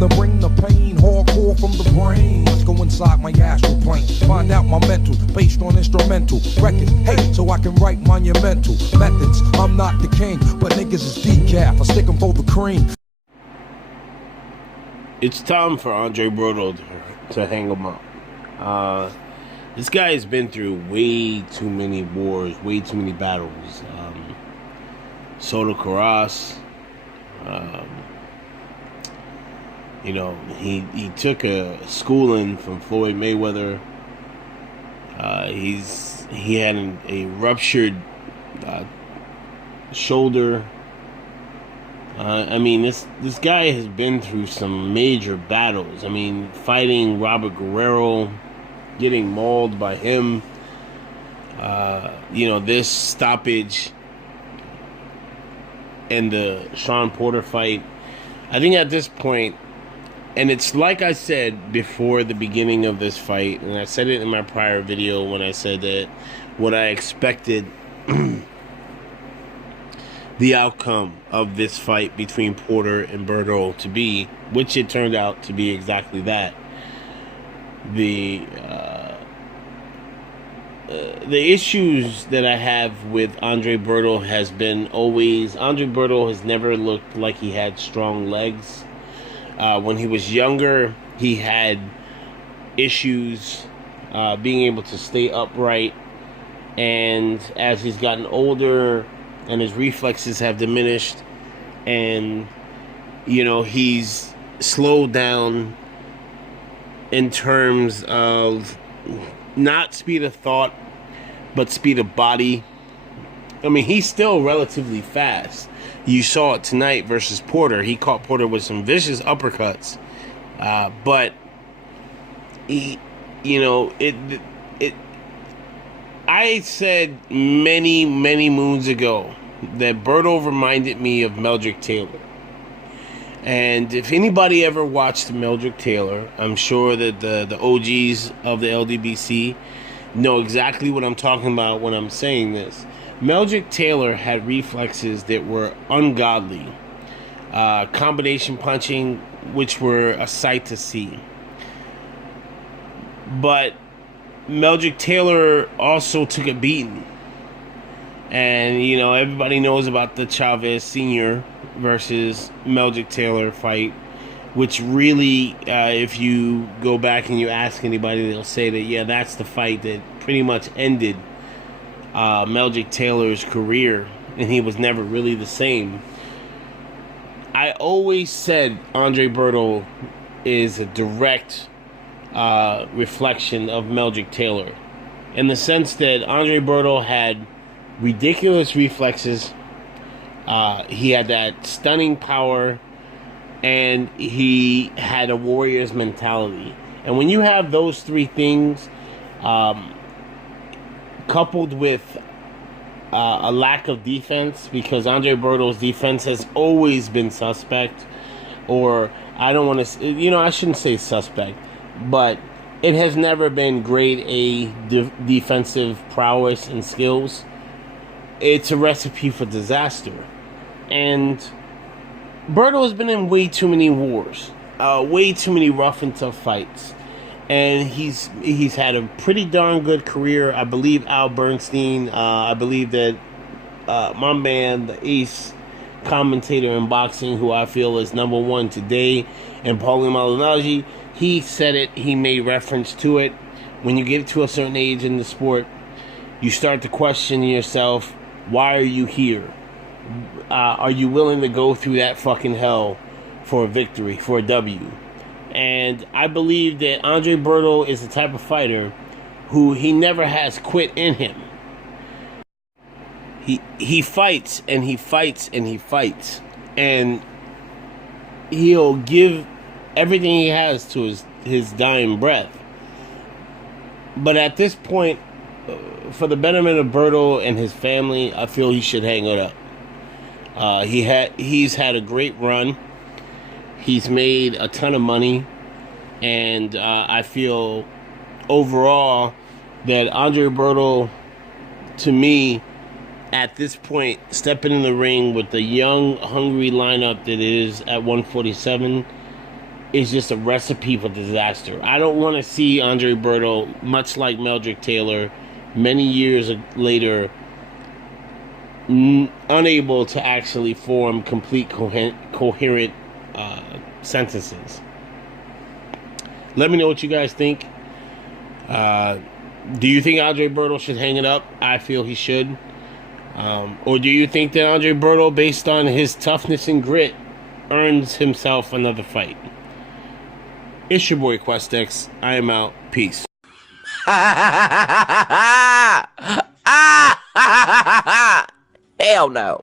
to bring the pain, hardcore from the brain. Let's go inside my astral plane, find out my mental, based on instrumental records. Hey, so I can write monumental methods. I'm not the king, but niggas is decaf. I stick 'em for the cream. It's time for Andre Berto to hang him up. This guy has been through way too many wars, way too many battles. Soto Caras, you know, he took a schooling from Floyd Mayweather. He had a ruptured shoulder. I mean, this guy has been through some major battles. I mean, fighting Robert Guerrero, getting mauled by him. You know, this stoppage and the Sean Porter fight. I think at this point, and it's like I said before the beginning of this fight, and I said it in my prior video when I said that what I expected the outcome of this fight between Porter and Berto to be, which it turned out to be exactly that. The issues that I have with Andre Berto has been always, Andre Berto has never looked like he had strong legs. When he was younger, he had issues being able to stay upright, and as he's gotten older and his reflexes have diminished, and you know, he's slowed down in terms of not speed of thought but speed of body. I mean, he's still relatively fast. You saw it tonight versus Porter. He caught Porter with some vicious uppercuts, but he, you know, I said many moons ago that Berto reminded me of Meldrick Taylor. And if anybody ever watched Meldrick Taylor, I'm sure that the OGs of the LDBC know exactly what I'm talking about when I'm saying this. Meldrick Taylor had reflexes that were ungodly. Combination punching, which were a sight to see. But Meldrick Taylor also took a beating. And, you know, everybody knows about the Chavez Sr. versus Meldrick Taylor fight, which really, if you go back and you ask anybody, they'll say that, yeah, that's the fight that pretty much ended Meldrick Taylor's career, and he was never really the same. I always said Andre Berto is a direct reflection of Meldrick Taylor, in the sense that Andre Berto had ridiculous reflexes, he had that stunning power, and he had a warrior's mentality. And when you have those three things, coupled with a lack of defense, because Andre Berto's defense has always been suspect, or I don't want to, you know, I shouldn't say suspect, but it has never been grade A defensive prowess and skills. It's a recipe for disaster. And Berto has been in way too many wars, way too many rough and tough fights, and he's had a pretty darn good career. I believe Al Bernstein, I believe that my man, the ace commentator in boxing, who I feel is number one today, and Paulie Malignaggi, he said it, he made reference to it. When you get to a certain age in the sport, you start to question yourself, why are you here? Are you willing to go through that fucking hell for a victory, for a W? And I believe that Andre Berto is the type of fighter who he never has quit in him. He fights and he fights and he fights, and he'll give everything he has to his dying breath. But at this point, for the betterment of Berto and his family, I feel he should hang it up. He's had a great run. He's made a ton of money, and I feel overall that Andre Berto, to me, at this point, stepping in the ring with the young, hungry lineup that is at 147, is just a recipe for disaster. I don't want to see Andre Berto, much like Meldrick Taylor, many years later, unable to actually form complete coherent sentences. Let me know what you guys think. Do you think Andre Berto should hang it up? I feel he should. Or do you think that Andre Berto, based on his toughness and grit, earns himself another fight? It's your boy Questex. I am out. Peace. Hell no.